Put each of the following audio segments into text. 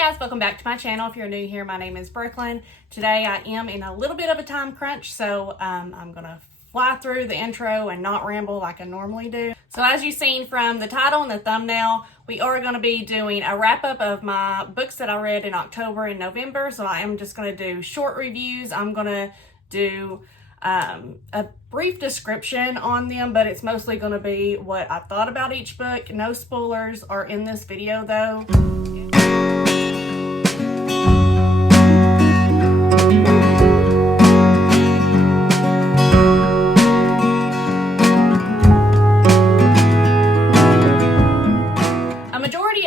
guys, welcome back to my channel. If you're new here, my name is Brookelyn. Today I am in a little bit of a time crunch, so I'm gonna fly through the intro and not ramble like I normally do. So as you've seen from the title and the thumbnail, we are going to be doing a wrap up of my books that I read in October and November. So I am just going to do short reviews. I'm going to do a brief description on them, but it's mostly going to be what I thought about each book. No spoilers are in this video though.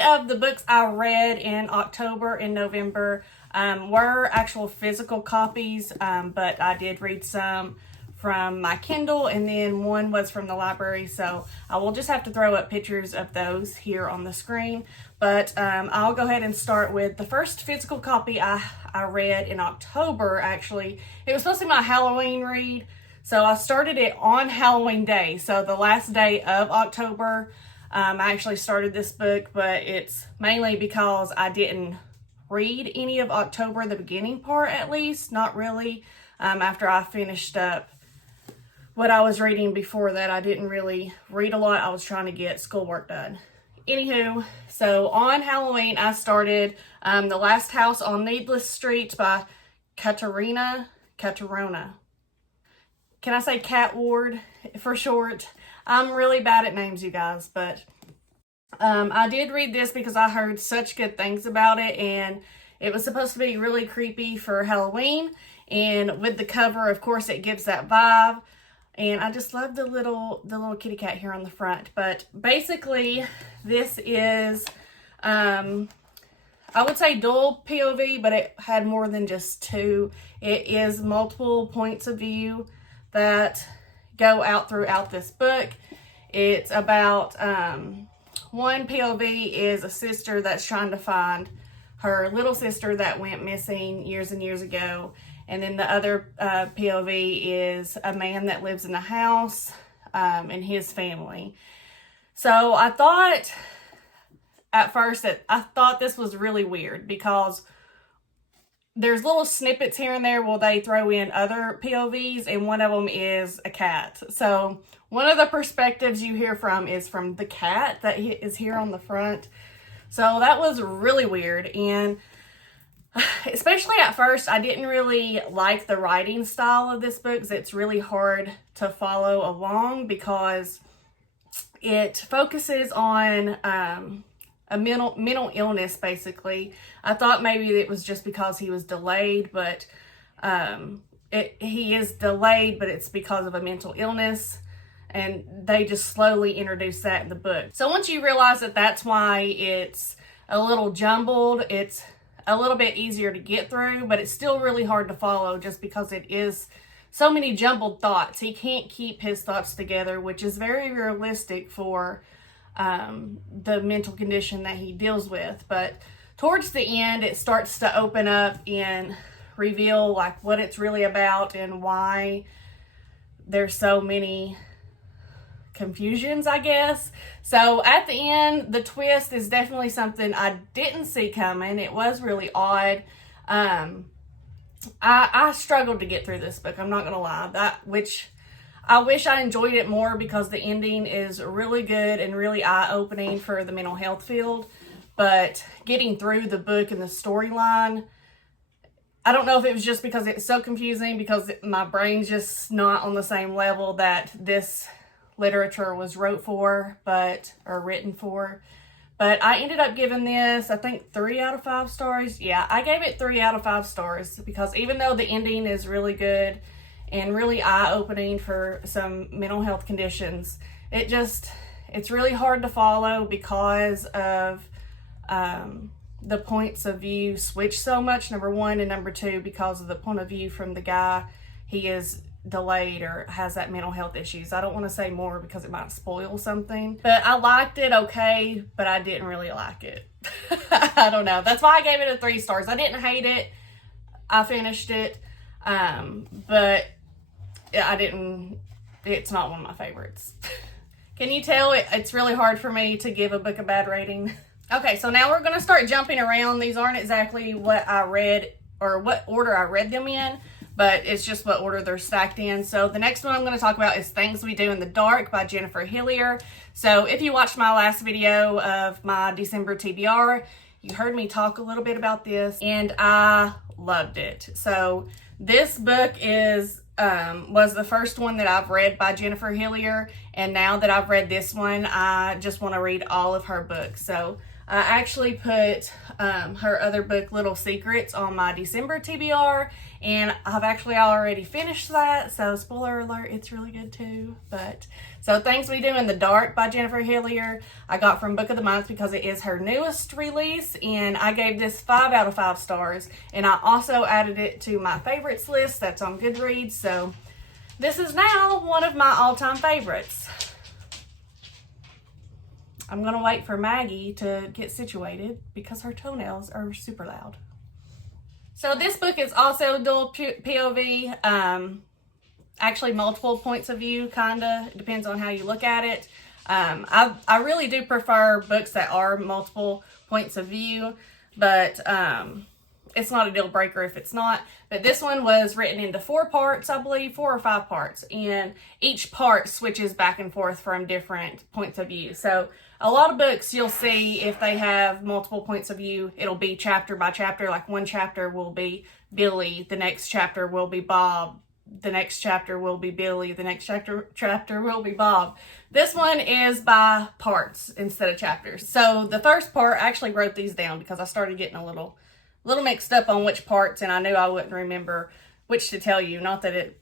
Of the books I read in October and November were actual physical copies, but I did read some from my Kindle, and then one was from the library, so I will just have to throw up pictures of those here on the screen. But I'll go ahead and start with the first physical copy I read in October. Actually, it was supposed to be my Halloween read, so I started it on Halloween Day, so the last day of October. I actually started this book, but it's mainly because I didn't read any of October, the beginning part at least, not really. After I finished up what I was reading before that, I didn't really read a lot. I was trying to get schoolwork done. Anywho, so on Halloween, I started The Last House on Needless Street by Caterona. Can I say Cat Ward for short? I'm really bad at names, you guys, but I did read this because I heard such good things about it, and it was supposed to be really creepy for Halloween, and with the cover, of course, it gives that vibe, and I just love the little kitty cat here on the front. But basically, this is, I would say dual POV, but it had more than just two. It is multiple points of view that go out throughout this book. It's about one POV is a sister that's trying to find her little sister that went missing years and years ago, and then the other POV is a man that lives in a house and his family. So I thought at first that I thought this was really weird because there's little snippets here and there where they throw in other POVs, and one of them is a cat. So one of the perspectives you hear from is from the cat that is here on the front. So that was really weird, and especially at first, I didn't really like the writing style of this book because it's really hard to follow along because it focuses on a mental illness, basically. I thought maybe it was just because he was delayed, but he is delayed, but it's because of a mental illness, and they just slowly introduce that in the book. So once you realize that that's why it's a little jumbled, it's a little bit easier to get through, but it's still really hard to follow just because it is so many jumbled thoughts. He can't keep his thoughts together, which is very realistic for the mental condition that he deals with. But towards the end, it starts to open up and reveal like what it's really about and why there's so many confusions, I guess. So at the end, the twist is definitely something I didn't see coming. It was really odd. I struggled to get through this book, I'm not gonna lie, which I wish I enjoyed it more because the ending is really good and really eye-opening for the mental health field. But getting through the book and the storyline, I don't know if it was just because it's so confusing because my brain's just not on the same level that this literature was written for. But I ended up giving this, I think, 3 out of 5 stars. Yeah, I gave it 3 out of 5 stars because even though the ending is really good and really eye-opening for some mental health conditions, it's really hard to follow because of the points of view switch so much, number one, and number two, because of the point of view from the guy. He is delayed or has that mental health issues. I don't want to say more because it might spoil something, but I liked it okay, but I didn't really like it. I don't know. That's why I gave it a 3 stars. I didn't hate it. I finished it, but it's not one of my favorites. Can you tell it's really hard for me to give a book a bad rating? Okay, so now we're going to start jumping around. These aren't exactly what I read or what order I read them in, but it's just what order they're stacked in. So the next one I'm going to talk about is Things We Do in the Dark by Jennifer Hillier. So if you watched my last video of my December TBR, you heard me talk a little bit about this, and I loved it. So this book was the first one that I've read by Jennifer Hillier, and now that I've read this one, I just want to read all of her books. So I actually put her other book, Little Secrets, on my December TBR, and I've actually already finished that, so spoiler alert, it's really good too. But so Things We Do in the Dark by Jennifer Hillier, I got from Book of the Month because it is her newest release, and I gave this 5 out of 5 stars, and I also added it to my favorites list that's on Goodreads, so this is now one of my all-time favorites. I'm going to wait for Maggie to get situated because her toenails are super loud. So this book is also dual POV, actually multiple points of view, kinda. It depends on how you look at it. I really do prefer books that are multiple points of view, but it's not a deal breaker if it's not. But this one was written into 4 parts, I believe, 4 or 5 parts, and each part switches back and forth from different points of view. So a lot of books you'll see, if they have multiple points of view, it'll be chapter by chapter. Like one chapter will be Billy, the next chapter will be Bob, the next chapter will be Billy, the next chapter will be Bob. This one is by parts instead of chapters. So the first part, I actually wrote these down because I started getting a little mixed up on which parts, and I knew I wouldn't remember which to tell you. Not that it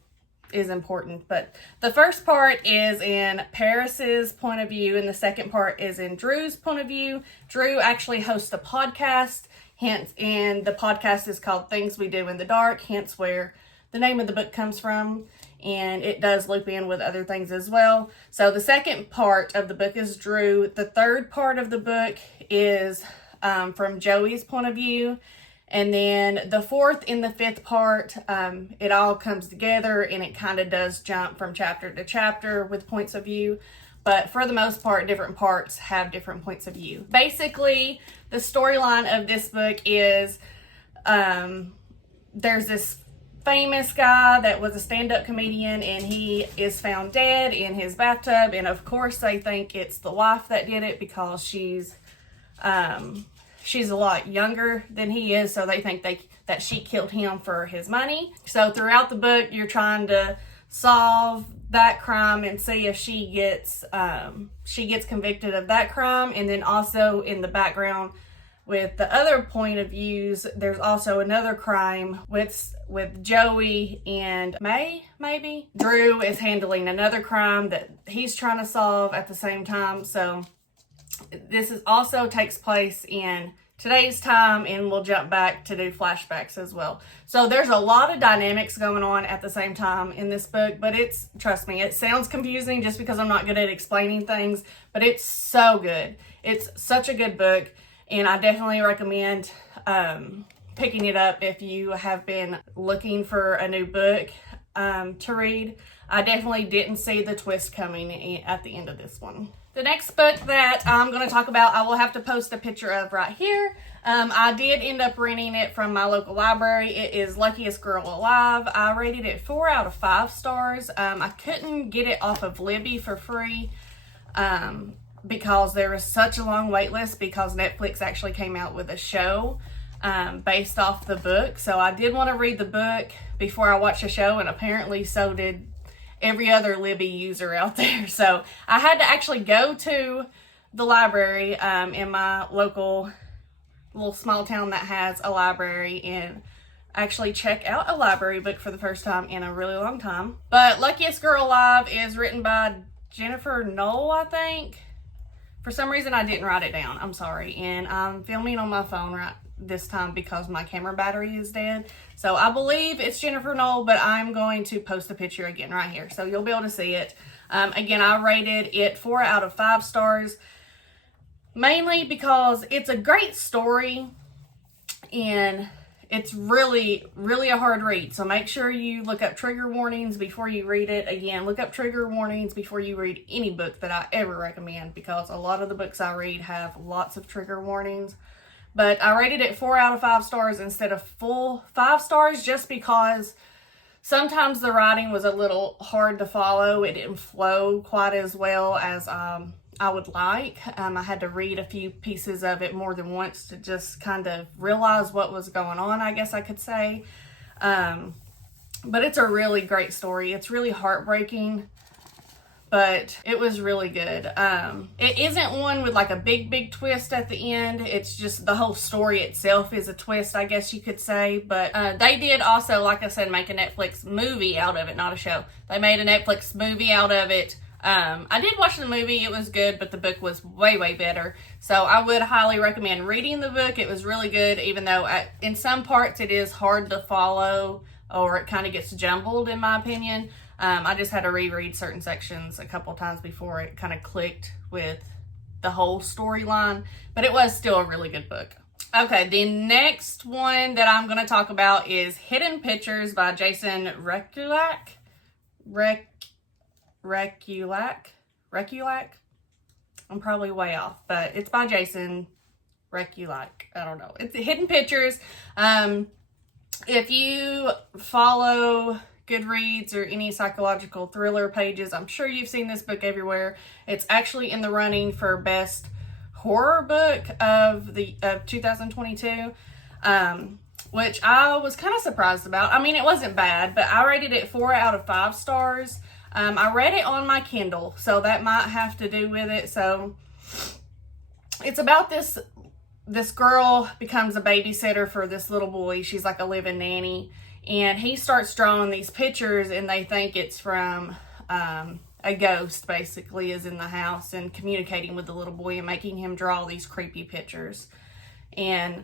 is important, but the first part is in Paris's point of view, and the second part is in Drew's point of view. Drew actually hosts a podcast, and the podcast is called Things We Do in the Dark, hence where the name of the book comes from, and it does loop in with other things as well. So the second part of the book is Drew. The third part of the book is from Joey's point of view. And then the fourth and the fifth part, it all comes together, and it kind of does jump from chapter to chapter with points of view. But for the most part, different parts have different points of view. Basically, the storyline of this book is there's this famous guy that was a stand-up comedian, and he is found dead in his bathtub. And of course, they think it's the wife that did it because she's a lot younger than he is, so they think that she killed him for his money. So throughout the book, you're trying to solve that crime and see if she gets convicted of that crime. And then also in the background with the other point of views, there's also another crime with Joey and May, maybe. Drew is handling another crime that he's trying to solve at the same time. So this also takes place in today's time, and we'll jump back to do flashbacks as well. So there's a lot of dynamics going on at the same time in this book, but trust me, it sounds confusing just because I'm not good at explaining things, but it's so good. It's such a good book, and I definitely recommend picking it up if you have been looking for a new book to read. I definitely didn't see the twist coming at the end of this one. The next book that I'm going to talk about, I will have to post a picture of right here. I did end up renting it from my local library. It is Luckiest Girl Alive. I rated it 4 out of 5 stars. I couldn't get it off of Libby for free because there was such a long wait list because Netflix actually came out with a show based off the book. So I did want to read the book before I watched the show, and apparently so did every other Libby user out there. So I had to actually go to the library in my local little small town that has a library and actually check out a library book for the first time in a really long time. But Luckiest Girl Alive is written by Jennifer Knoll, I think. For some reason I didn't write it down. I'm sorry. And I'm filming on my phone right this time because my camera battery is dead. So I believe it's Jennifer Knoll, but I'm going to post a picture again right here, so you'll be able to see it. Again, I rated it 4 out of 5 stars, mainly because it's a great story, and it's really, really a hard read. So make sure you look up trigger warnings before you read it. Again, look up trigger warnings before you read any book that I ever recommend, because a lot of the books I read have lots of trigger warnings. But I rated it 4 out of 5 stars instead of full 5 stars, just because sometimes the writing was a little hard to follow. It didn't flow quite as well as I would like. I had to read a few pieces of it more than once to just kind of realize what was going on, I guess I could say. But it's a really great story. It's really heartbreaking, but it was really good. It isn't one with like a big twist at the end. It's just the whole story itself is a twist, I guess you could say. But they did also, like I said, make a Netflix movie out of it, not a show. They made a Netflix movie out of it. I did watch the movie. It was good, but the book was way better. So I would highly recommend reading the book. It was really good, even though in some parts it is hard to follow, or it kind of gets jumbled in my opinion. I just had to reread certain sections a couple times before it kind of clicked with the whole storyline, but it was still a really good book. Okay, the next one that I'm going to talk about is Hidden Pictures by Jason Rekulak. Rekulak? I'm probably way off, but it's by Jason Rekulak. I don't know. It's Hidden Pictures. If you follow Goodreads or any psychological thriller pages, I'm sure you've seen this book everywhere. It's actually in the running for best horror book of 2022, which I was kind of surprised about. I mean, it wasn't bad, but I rated it 4 out of 5 stars. I read it on my Kindle, so that might have to do with it. So it's about this girl becomes a babysitter for this little boy. She's like a live-in nanny, and he starts drawing these pictures, and they think it's from a ghost, basically, is in the house and communicating with the little boy and making him draw these creepy pictures. And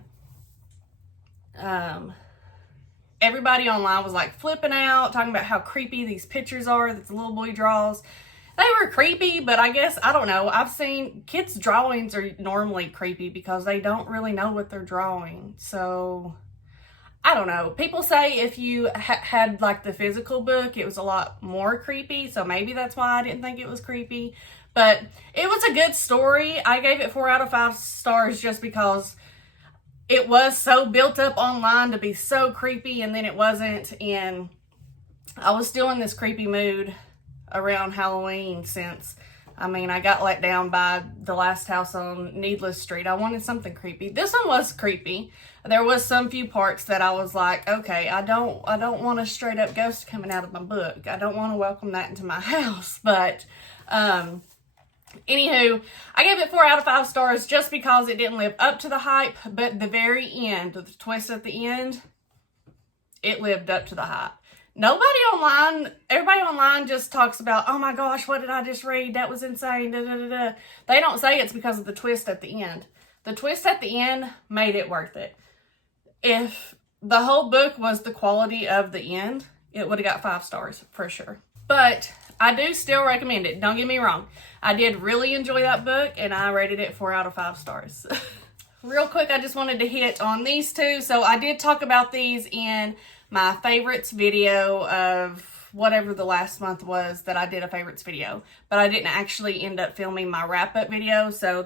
everybody online was like flipping out, talking about how creepy these pictures are that the little boy draws. They were creepy, but I guess, I don't know, I've seen kids' drawings are normally creepy because they don't really know what they're drawing. So, I don't know. People say if you had like the physical book, it was a lot more creepy. So maybe that's why I didn't think it was creepy. But it was a good story. I gave it 4 out of 5 stars just because it was so built up online to be so creepy, and then it wasn't. And I was still in this creepy mood around Halloween since, I mean, I got let down by the last house on Needless Street. I wanted something creepy. This one was creepy. There was some few parts that I was like, okay, I don't want a straight up ghost coming out of my book. I don't want to welcome that into my house. But, anywho, I gave it 4 out of 5 stars just because it didn't live up to the hype. But the very end, the twist at the end, it lived up to the hype. Everybody online just talks about, oh my gosh, what did I just read? That was insane. Da, da, da, da. They don't say it's because of the twist at the end. The twist at the end made it worth it. If the whole book was the quality of the end, it would have got 5 stars for sure. But I do still recommend it. Don't get me wrong. I did really enjoy that book, and I rated it 4 out of 5 stars. Real quick, I just wanted to hit on these two. So I did talk about these in my favorites video of whatever the last month was that I did a favorites video, but I didn't actually end up filming my wrap-up video. So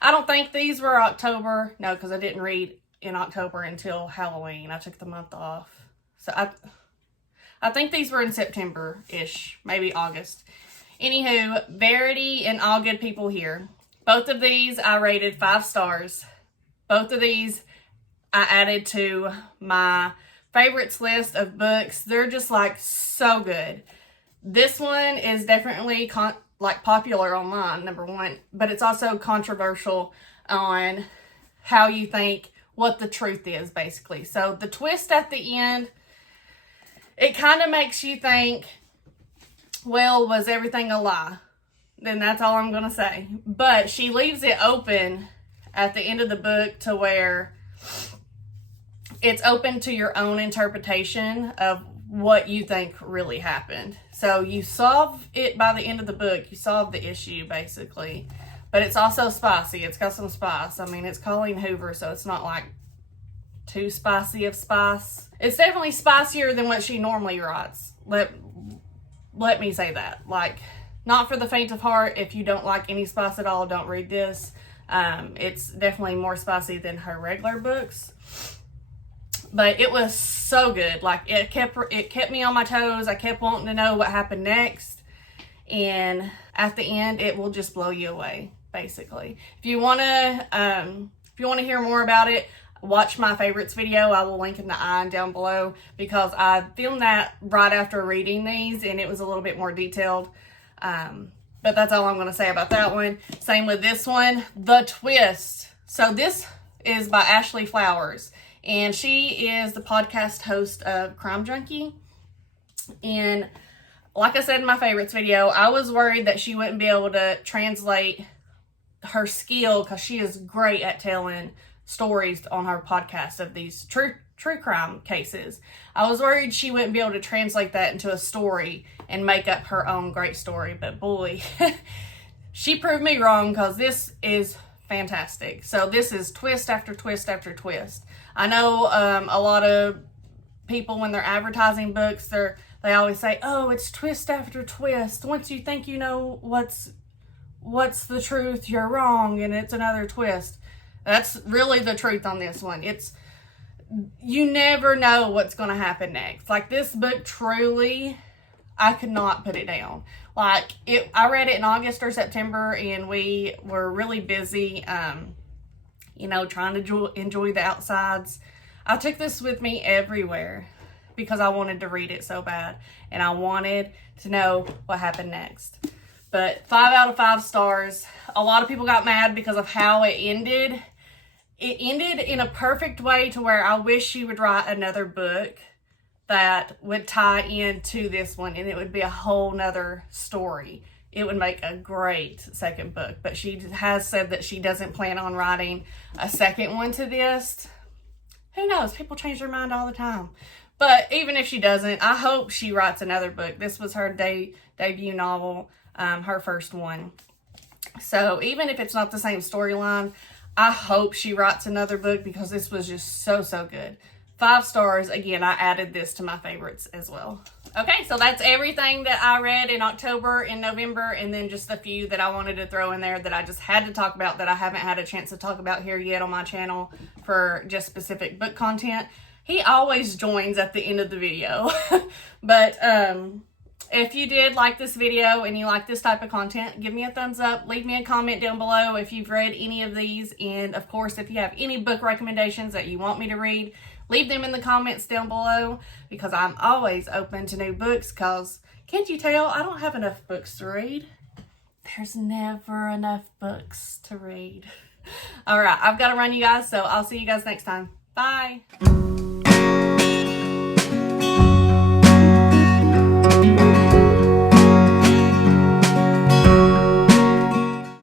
I don't think these were October. No, because I didn't read in October until Halloween. I took the month off. So I think these were in September-ish, maybe August. Anywho, Verity and All Good People Here. Both of these I rated 5 stars. Both of these I added to my favorites list of books. They're just like so good. This one is definitely popular online, number one, but it's also controversial on how you think what the truth is, basically. So the twist at the end, it kind of makes you think, well, was everything a lie? Then that's all I'm going to say. But she leaves it open at the end of the book to where it's open to your own interpretation of what you think really happened. So you solve it by the end of the book. You solve the issue, basically. But it's also spicy. It's got some spice. I mean, it's Colleen Hoover, so it's not like too spicy of spice. It's definitely spicier than what she normally writes. Let me say that. Like, not for the faint of heart. If you don't like any spice at all, don't read this. It's definitely more spicy than her regular books. But it was so good. Like, it kept me on my toes. I kept wanting to know what happened next. And at the end, it will just blow you away, basically. If you want to hear more about it, watch my favorites video. I will link in the eye down below, because I filmed that right after reading these, and it was a little bit more detailed. But that's all I'm going to say about that one. Same with this one, The Twist. So this is by Ashley Flowers, and she is the podcast host of Crime Junkie. And like I said in my favorites video, I was worried that she wouldn't be able to translate her skill, because she is great at telling stories on her podcast of these true crime cases. I was worried she wouldn't be able to translate that into a story and make up her own great story, but boy, she proved me wrong, because this is fantastic. So this is twist after twist after twist. I know a lot of people, when they're advertising books, they always say, oh, it's twist after twist. Once you think you know what's the truth, you're wrong, and it's another twist. That's really the truth on this one. You never know what's going to happen next. Like, this book, truly, I could not put it down. Like, I read it in August or September, and we were really busy, trying to enjoy the outsides. I took this with me everywhere because I wanted to read it so bad, and I wanted to know what happened next. But 5 out of 5 stars. A lot of people got mad because of how it ended. It ended in a perfect way to where I wish she would write another book that would tie into this one, and it would be a whole nother story. It would make a great second book. But she has said that she doesn't plan on writing a second one to this. Who knows? People change their mind all the time. But even if she doesn't, I hope she writes another book. This was her debut novel, her first one. So even if it's not the same storyline, I hope she writes another book, because this was just so good. 5 stars. Again, I added this to my favorites as well. Okay, so that's everything that I read in October and November, and then just a few that I wanted to throw in there that I just had to talk about that I haven't had a chance to talk about here yet on my channel for just specific book content. He always joins at the end of the video. But if you did like this video and you like this type of content, give me a thumbs up. Leave me a comment down below if you've read any of these. And of course, if you have any book recommendations that you want me to read, leave them in the comments down below, because I'm always open to new books, because can't you tell I don't have enough books to read? There's never enough books to read. All right, I've got to run, you guys, so I'll see you guys next time. Bye.